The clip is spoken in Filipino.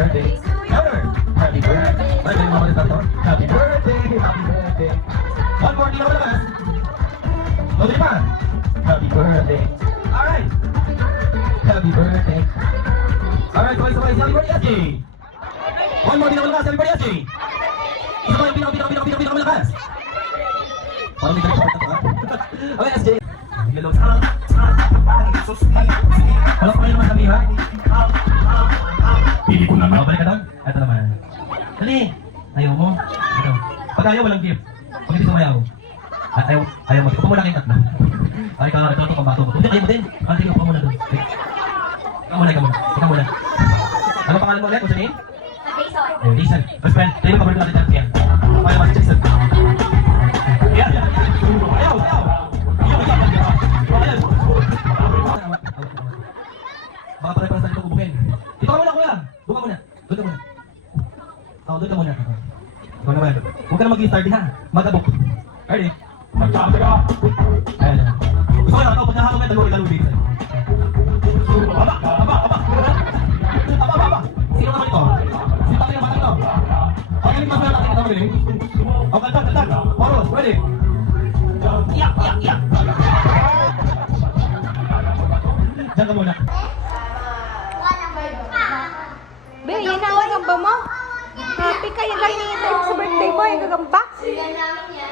birthday. Ever. Happy birthday. Birthday mo naman ito. Happy birthday. Happy birthday. One more, di na malakas. Tuloy pa. Happy birthday. Alright. Happy birthday. Alright, sabay-sabay. Happy birthday, Aji. One more, di na malakas. Happy birthday, Aji. Isa pa yung pinakamalakas. Parang may ganito pa. Okay, SJ. Hello. Wala pa kayo naman sabi, ha? Pili ko naman. Balik ka doon? Ito naman. Dali. Ayaw mo. Ito. Pag ayaw, walang gift. Pag hindi sumayaw. Ayaw mo. Upo mo lang yung tatlo. Ay, ito, pambato mo. Hindi, ayaw mo din. Ante, upo mo na doon. Ikaw muna. Ano pangalan mo ulit? What's your name? Jason. Ayun, Jason. Best friend. Tayo mo paborito natin champion. Kaya mas Jason. Ayan. Ayaw. Baka pare-pare sa itong ubukin. Dito ka muna, kuya. Doon ka muna. Doon ka muna. Ikaw naman. Huwag ka na mag-i-start ha. Mag-abok. Ready? Mag-sabi ka. Ayan na. Gusto ko lang ito. Pag nahakot mo yung dalawa dito. Aba. Sino naman ito? Sino tayo yung batang ito? Pagaling mas mga tayo ito magaling. O, kantag. Moros, ready? Iyak. Diyan ka muna. Be, yun ang gagamba mo. Happy kayo kayo sa birthday mo, yung gagamba. Sila namin yan.